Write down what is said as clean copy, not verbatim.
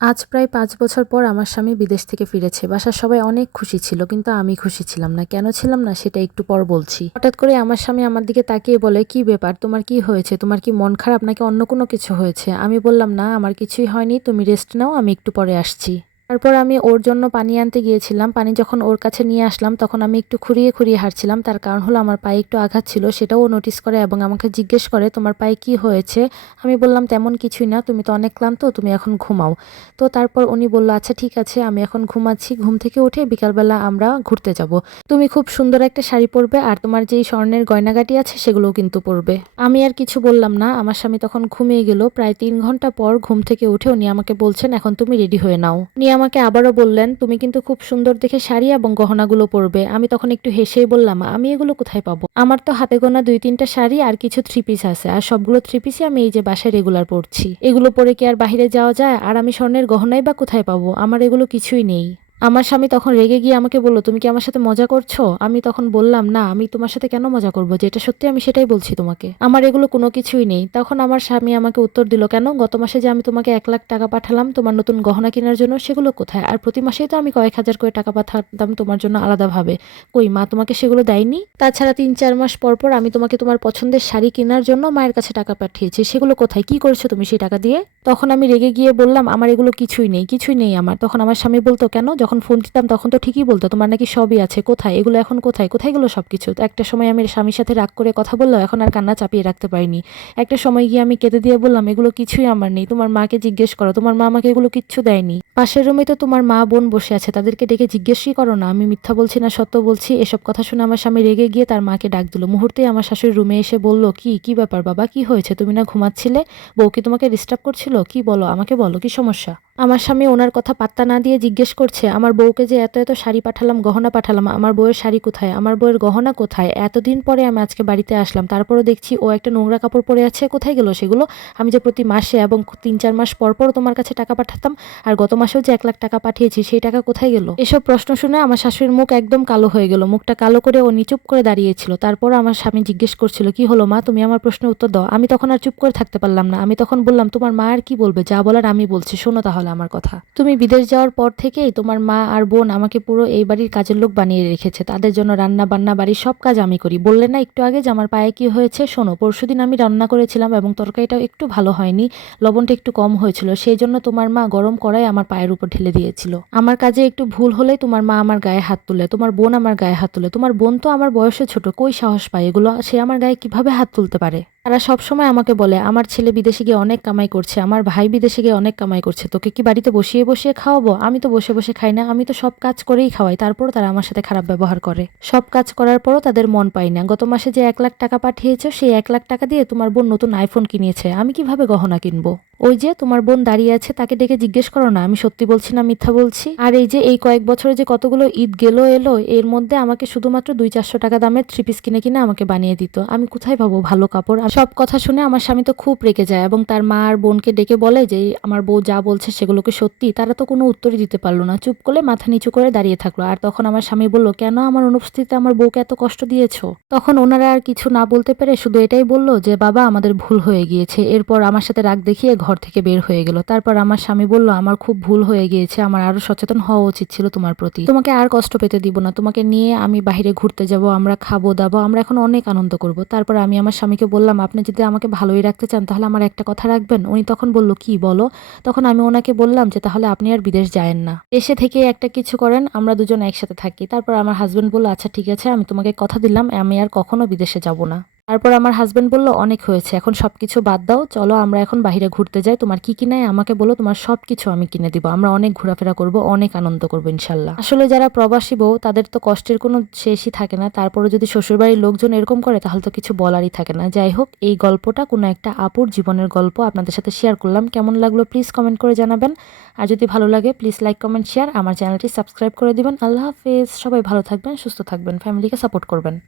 আজ প্রায় ৫ বছর পর আমার স্বামী বিদেশ থেকে ফিরেছে। বাসার সবাই অনেক খুশি ছিল, কিন্তু আমি খুশি ছিলাম না। কেন ছিলাম না সেটা একটু পর বলছি। হঠাৎ করে আমার স্বামী আমার দিকে তাকিয়ে বলে, "কি ব্যাপার? তোমার কি হয়েছে? তোমার কি মন খারাপ নাকি অন্য কোনো কিছু হয়েছে?" আমি বললাম, "না, আমার কিছুই হয়নি। তুমি রেস্ট নাও, আমি একটু পরে আসছি।" তারপর আমি ওর জন্য পানি আনতে গিয়েছিলাম। পানি যখন ওর কাছে নিয়ে আসলাম তখন আমি একটু খুঁড়িয়ে, খুঁড়িয়ে হাঁটছিলাম। তার কারণ হলো আমার পায়ে একটু আঘাত ছিল, সেটাও ও নোটিস করে এবং আমাকে জিজ্ঞেস করে, "তোমার পায়ে কি হয়েছে?" আমি বললাম, "তেমন কিছুই না। তুমি তো অনেক ক্লান্ত, তুমি এখন ঘুমাও।" তো তারপর উনি বলল, "আচ্ছা ঠিক আছে, আমি এখন ঘুমাচ্ছি। ঘুম থেকে উঠে বিকালবেলা আমরা ঘুরতে যাব। তুমি খুব সুন্দর একটা শাড়ি পরবে আর তোমার যেই স্বর্ণের গয়নাগাটি আছে সেগুলোও কিন্তু পরবে।" আমি আর কিছু বললাম না। আমার স্বামী তখন ঘুমিয়ে গেল। প্রায় ৩ ঘন্টা পর ঘুম থেকে উঠে উনি আমাকে বলছেন, "এখন তুমি রেডি হয়ে নাও।" উনি আমাকে আবারও বললেন, "তুমি কিন্তু খুব সুন্দর দেখে শাড়ি এবং গহনাগুলো পরবে।" আমি তখন একটু হেসেই বললাম, "আমি এগুলো কোথায় পাবো? আমার তো হাতে গোনা ২-৩টা শাড়ি আর কিছু থ্রি পিস আছে। আর সবগুলো থ্রি পিসই আমি এই যে বাসায় রেগুলার পরছি। এগুলো পরে কি আর বাহিরে যাওয়া যায়? আর আমি স্বর্ণের গহনাই বা কোথায় পাবো? আমার এগুলো কিছুই নেই।" আমার স্বামী তখন রেগে গিয়ে আমাকে বলল, "তুমি কি আমার সাথে মজা করছো?" আমি তখন বললাম, "না, আমি তোমার সাথে কেন মজা করব? যেটা সত্যি আমি সেটাই বলছি তোমাকে। আমার এগুলো কোনো কিছুই নেই।" তখন আমার স্বামী আমাকে উত্তর দিল, "কেন? গত মাসে যে আমি তোমাকে ১,০০,০০০ টাকা পাঠালাম তোমার নতুন গহনা কেনার জন্য, সেগুলো কোথায়? আর প্রতি মাসেই তো আমি কয়েক হাজার করে টাকা পাঠাতাম তোমার জন্য আলাদাভাবে। কই মা তোমাকে সেগুলো দেয়নি? তাছাড়া ৩-৪ মাস পর, পর আমি তোমাকে তোমার পছন্দের শাড়ি কেনার জন্য মায়ের কাছে টাকা পাঠিয়েছি। সেগুলো কোথায়? কি করেছো তুমি সেই টাকা দিয়ে?" তখন আমি রেগে গিয়ে বললাম, "আমার এগুলো কিছুই নেই, কিছুই নেই আমার।" তখন আমার স্বামী বলতো, "কেন? যখন ফোন দিতাম তখন তো ঠিকই বলতো তোমার নাকি সবই আছে। কোথায়? এগুলো এখন কোথায়? কোথায় গেল সবকিছু?" তো একটা সময় আমি স্বামীর সাথে রাগ করে কথা বললেও এখন আর কান্না চাপিয়ে রাখতে পারিনি। একটা সময় গিয়ে আমি কেঁদে দিয়ে বললাম, "এগুলো কিছুই আমার নেই। তোমার মাকে জিজ্ঞেস করো। তোমার মা আমাকে এগুলো কিচ্ছু দেয়নি। পাশের রুমে তো তোমার মা বোন বসে আছে। তাদেরকে ডেকে জিজ্ঞেসই করো না। আমি মিথ্যা বলছি না সত্য বলছি।" এসব কথা শুনে আমার স্বামী রেগে গিয়ে তার মাকে ডাক দিল। মুহূর্তেই আমার শাশুড়ি রুমে এসে বলল, "কি ব্যাপার বাবা? কি হয়েছে? তুমি না ঘুমাচ্ছিলে? বউ কি তোমাকে ডিস্টার্ব করছিল? কি বলো? আমাকে বলো, কি সমস্যা?" আমার স্বামী ওনার কথা পাত্তা না দিয়ে জিজ্ঞেস করছে, "আমার বউকে যে এত, এত শাড়ি পাঠালাম, গহনা পাঠালাম, আমার বউয়ের শাড়ি কোথায়? আমার বউয়ের গহনা কোথায়? এতদিন পরে আমি আজকে বাড়িতে আসলাম। তারপরও দেখছি ও একটা নোংরা কাপড় পরে আছে। কোথায় গেল সেগুলো? আমি যে প্রতি মাসে এবং ৩-৪ মাস পর, পর তোমার কাছে টাকা পাঠাতাম। আর গত মাসেও যে ১,০০,০০০ টাকা পাঠিয়েছি, সেই টাকা কোথায় গেল?" এসব প্রশ্ন শুনে আমার শাশুড়ির মুখ একদম কালো হয়ে গেল। মুখটা কালো করে ও নিচুপ করে দাঁড়িয়েছিল। তারপরও আমার স্বামী জিজ্ঞেস করছিল, "কি হলো মা? তুমি আমার প্রশ্নের উত্তর দাও।" আমি তখন আর চুপ করে থাকতে পারলাম না। আমি তখন বললাম, "তোমার মা আর কি বলবে? যা বলার আমি বলছি। শোনো তাহলে আমার কথা। তুমি বিদেশ যাওয়ার পর থেকেই তোমার মা আর বোন আমাকে পুরো এই বাড়ির কাজের লোক বানিয়ে রেখেছে। তাদের জন্য রান্না বান্না, বাড়ির সব কাজ আমি করি। বললে না একটু আগে যে আমার পায়ে কি হয়েছে? শোনো, পরশুদিন আমি রান্না করেছিলাম এবং তরকারিটাও একটু ভালো হয়নি। লবণটা একটু কম হয়েছিল। সেই জন্য তোমার মা গরম কড়াই আমার পায়ের উপর ঢেলে দিয়েছিল। আমার কাজে একটু ভুল হলেই তোমার মা আমার গায়ে হাত তুলে, তোমার বোন আমার গায়ে হাত তুলে। তোমার বোন তো আমার বয়সে ছোট, কই সাহস পায় এগুলো? সে আমার গায়ে কিভাবে হাত তুলতে পারে? তারা সবসময় আমাকে বলে, "আমার ছেলে বিদেশে গিয়ে অনেক কামাই করছে, আমার ভাই বিদেশে গিয়ে অনেক কামাই করছে। তোকে কি বাড়িতে বসিয়ে বসিয়ে খাওয়াবো?" আমি তো বসে বসে খাই না, আমি তো সব কাজ করেই খাওয়াই। তারপরও তারা আমার সাথে খারাপ ব্যবহার করে। সব কাজ করার পরও তাদের মন পাই না। গত মাসে যে ১,০০,০০০ টাকা পাঠিয়েছো, সেই ১,০০,০০০ টাকা দিয়ে তোমার বোন নতুন আইফোন কিনেছে। আমি কিভাবে গহনা কিনবো? ওই যে তোমার বোন দাঁড়িয়ে আছে, তাকে ডেকে জিজ্ঞেস করো না আমি সত্যি বলছি না মিথ্যা বলছি। আর এই যে এই কয়েক বছরে যে কতগুলো ঈদ গেল এলো, এর মধ্যে আমাকে শুধুমাত্র ২-৪০০ টাকা দামের থ্রি পিস কিনে কিনে আমাকে বানিয়ে দিত। আমি কোথায় পাবো ভালো কাপড়? আর সব কথা শুনে আমার স্বামী তো খুব রেগে যায় এবং তার মা আর বোনকে ডেকে বলে যে আমার বউ যা বলছে সেগুলোকে সত্যি? তারা তো কোনো উত্তরই দিতে পারলো না, চুপ করে মাথা নিচু করে দাঁড়িয়ে থাকলো। আর তখন আমার স্বামী বলল, "কেন আমার অনুপস্থিতিতে আমার বউকে এত কষ্ট দিয়েছো?" তখন ওনারা আর কিছু না বলতে পেরে শুধু এটাই বলল যে, "বাবা, আমাদের ভুল হয়ে গিয়েছে।" এরপর আমার সাথে রাগ দেখিয়ে ঘর থেকে বের হয়ে গেল। তারপর আমার স্বামী বলল, "আমার খুব ভুল হয়ে গিয়েছে, আমার আরো সচেতন হওয়া উচিত ছিল তোমার প্রতি। তোমাকে আর কষ্ট পেতে দিব না। তোমাকে নিয়ে আমি বাহিরে ঘুরতে যাব, আমরা খাবো দাবো, আমরা এখন অনেক আনন্দ করব।" তারপর আমি আমার স্বামীকে বললাম, "আপনি যদি আমাকে ভালোই রাখতে চান তাহলে আমার একটা কথা রাখবেন?" উনি তখন বলল, "কি বলো?" তখন আমি ওনাকে বললাম যে, "তাহলে আপনি আর বিদেশ যায়েন না, দেশে থেকে একটা কিছু করেন, আমরা দুজন একসাথে থাকি।" তারপর আমার হাজবেন্ড বলল, "আচ্ছা ঠিক আছে, আমি তোমাকে কথা দিলাম আমি আর কখনো বিদেশে যাব না।" তারপর আমার হাসব্যান্ড বলল, "অনেক হয়েছে, এখন সবকিছু বাদ দাও, চলো আমরা এখন বাহিরে ঘুরতে যাই। তোমার কি কি নাই আমাকে বলো, তোমার সবকিছু আমি কিনে দিব। আমরা অনেক ঘোরাফেরা করব, অনেক আনন্দ করব ইনশাল্লাহ।" আসলে যারা প্রবাসী বউ তাদের তো কষ্টের কোনো শেষই থাকে না। তারপরে যদি শ্বশুরবাড়ির লোকজন এরকম করে তাহলে তো কিছু বলারই থাকে না। যাই হোক, এই গল্পটা কোনো একটা আপুর জীবনের গল্প আপনাদের সাথে শেয়ার করলাম। কেমন লাগলো প্লিজ কমেন্ট করে জানাবেন। আর যদি ভালো লাগে প্লিজ লাইক কমেন্ট শেয়ার, আমার চ্যানেলটি সাবস্ক্রাইব করে দিবেন। আল্লাহ হাফেজ। সবাই ভালো থাকবেন, সুস্থ থাকবেন, ফ্যামিলিকে সাপোর্ট করবেন।